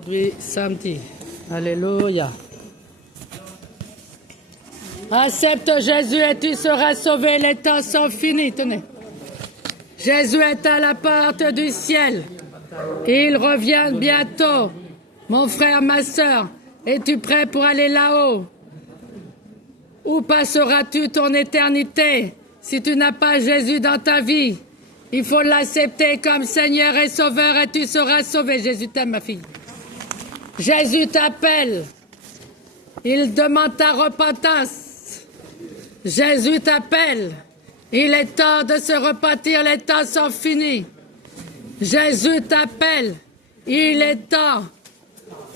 Aujourd'hui, samedi. Alléluia. Accepte Jésus et tu seras sauvé, les temps sont finis. Tenez. Jésus est à la porte du ciel. Il revient bientôt. Mon frère, ma sœur, es-tu prêt pour aller là-haut? Où passeras-tu ton éternité si tu n'as pas Jésus dans ta vie? Il faut l'accepter comme Seigneur et Sauveur et tu seras sauvé. Jésus t'aime, ma fille. Jésus t'appelle. Il demande ta repentance. Jésus t'appelle. Il est temps de se repentir, les temps sont finis. Jésus t'appelle. Il est temps.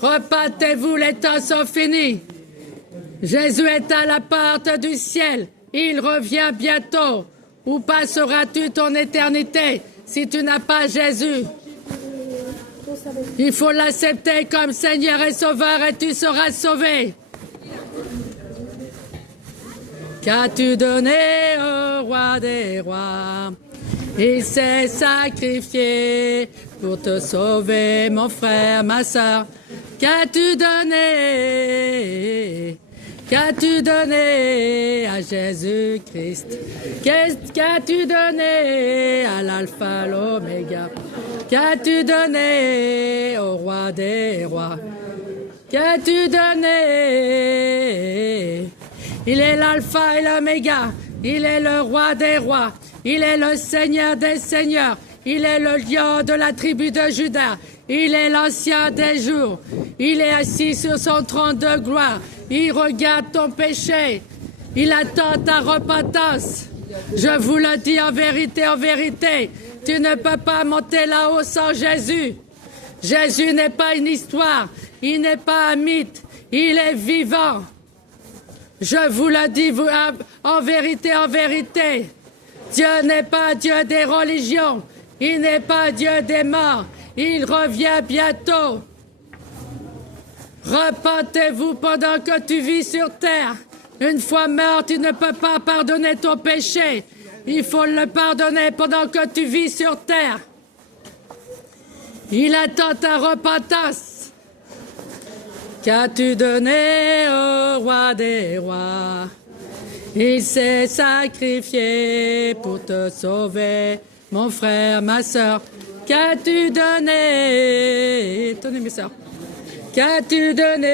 Repentez-vous, les temps sont finis. Jésus est à la porte du ciel. Il revient bientôt. Où passeras-tu ton éternité si tu n'as pas Jésus? Il faut l'accepter comme Seigneur et Sauveur et tu seras sauvé. Qu'as-tu donné au roi des rois? Il s'est sacrifié pour te sauver, mon frère, ma sœur. Qu'as-tu donné? Qu'as-tu donné à Jésus-Christ? Qu'as-tu donné à l'alpha, l'oméga? Qu'as-tu donné au roi des rois? Qu'as-tu donné? Il est l'alpha et l'oméga. Il est le roi des rois. Il est le Seigneur des seigneurs. Il est le lion de la tribu de Juda. Il est l'ancien des jours. Il est assis sur son trône de gloire. Il regarde ton péché. Il attend ta repentance. Je vous le dis en vérité, tu ne peux pas monter là-haut sans Jésus. Jésus n'est pas une histoire. Il n'est pas un mythe. Il est vivant. Je vous le dis en vérité, Dieu n'est pas Dieu des religions. Il n'est pas Dieu des morts. Il revient bientôt. Repentez-vous pendant que tu vis sur terre. Une fois mort, tu ne peux pas pardonner ton péché. Il faut le pardonner pendant que tu vis sur terre. Il attend ta repentance. Qu'as-tu donné au roi des rois? Il s'est sacrifié pour te sauver, mon frère, ma sœur. Qu'as-tu donné? Tenez, mes sœurs. Qu'as-tu donné?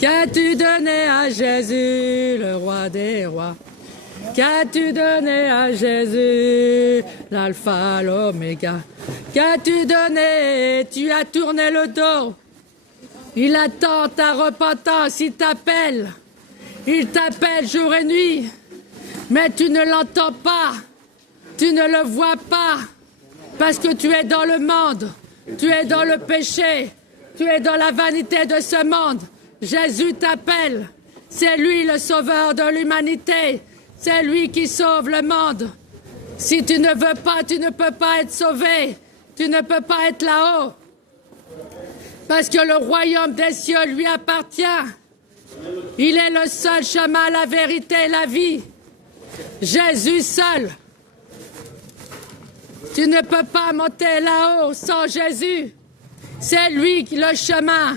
Qu'as-tu donné à Jésus, le roi des rois? Qu'as-tu donné à Jésus, l'alpha, l'oméga? Qu'as-tu donné? Tu as tourné le dos. Il attend ta repentance, il t'appelle. Il t'appelle jour et nuit. Mais tu ne l'entends pas. Tu ne le vois pas. Parce que tu es dans le monde. Tu es dans le péché. Tu es dans la vanité de ce monde. Jésus t'appelle. C'est lui le sauveur de l'humanité. C'est lui qui sauve le monde. Si tu ne veux pas, tu ne peux pas être sauvé. Tu ne peux pas être là-haut. Parce que le royaume des cieux lui appartient. Il est le seul chemin, la vérité et la vie. Jésus seul. Tu ne peux pas monter là-haut sans Jésus. C'est lui qui le chemin.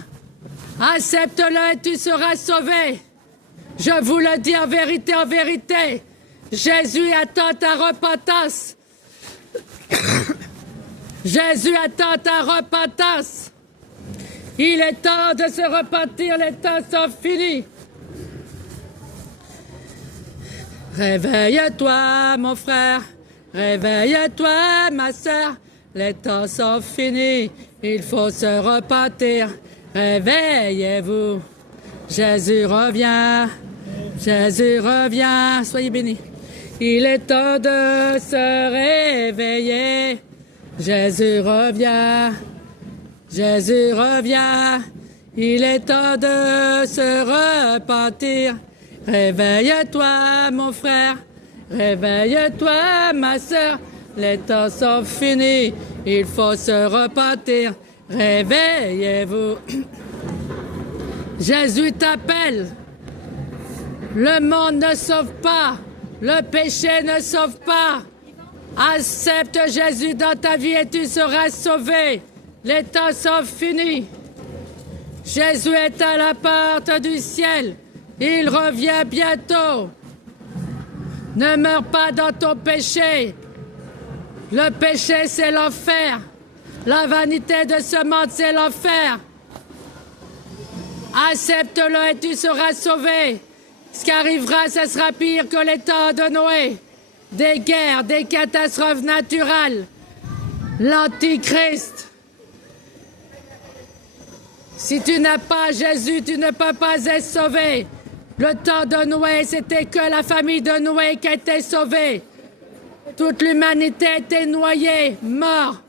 Accepte-le et tu seras sauvé. Je vous le dis en vérité, Jésus attend ta repentance. Jésus attend ta repentance. Il est temps de se repentir, les temps sont finis. Réveille-toi, mon frère. Réveille-toi, ma sœur. Les temps sont finis. Il faut se repentir. Réveillez-vous. Jésus revient. Jésus revient. Soyez bénis. Il est temps de se réveiller. Jésus revient. Jésus revient. Il est temps de se repentir. Réveille-toi, mon frère. Réveille-toi, ma sœur. Les temps sont finis. Il faut se repentir. Réveillez-vous. Jésus t'appelle. Le monde ne sauve pas. Le péché ne sauve pas. Accepte Jésus dans ta vie et tu seras sauvé. Les temps sont finis. Jésus est à la porte du ciel. Il revient bientôt. Ne meurs pas dans ton péché. Le péché, c'est l'enfer. La vanité de ce monde, c'est l'enfer. Accepte-le et tu seras sauvé. Ce qui arrivera, ce sera pire que les temps de Noé. Des guerres, des catastrophes naturelles. L'Antichrist. Si tu n'as pas Jésus, tu ne peux pas être sauvé. Le temps de Noé, c'était que la famille de Noé qui a été sauvée. Toute l'humanité était noyée, morte.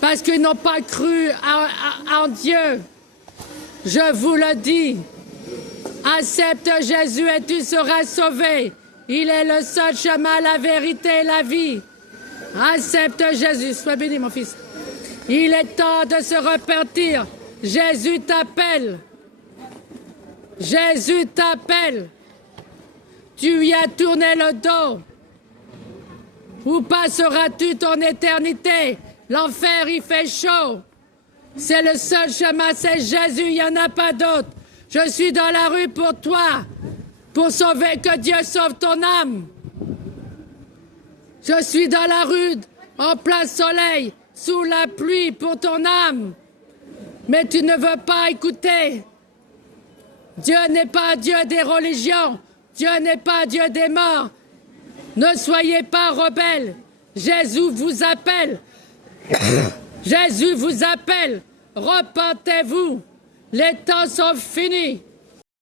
Parce qu'ils n'ont pas cru en Dieu. Je vous le dis. Accepte Jésus et tu seras sauvé. Il est le seul chemin, la vérité et la vie. Accepte Jésus. Sois béni, mon fils. Il est temps de se repentir. Jésus t'appelle. Jésus t'appelle. Tu lui as tourné le dos. Où passeras-tu ton éternité? L'enfer, il fait chaud. C'est le seul chemin, c'est Jésus, il n'y en a pas d'autre. Je suis dans la rue pour toi, pour sauver, que Dieu sauve ton âme. Je suis dans la rue, en plein soleil, sous la pluie pour ton âme. Mais tu ne veux pas écouter. Dieu n'est pas Dieu des religions. Dieu n'est pas Dieu des morts. Ne soyez pas rebelles. Jésus vous appelle. Jésus vous appelle. Repentez-vous. Les temps sont finis.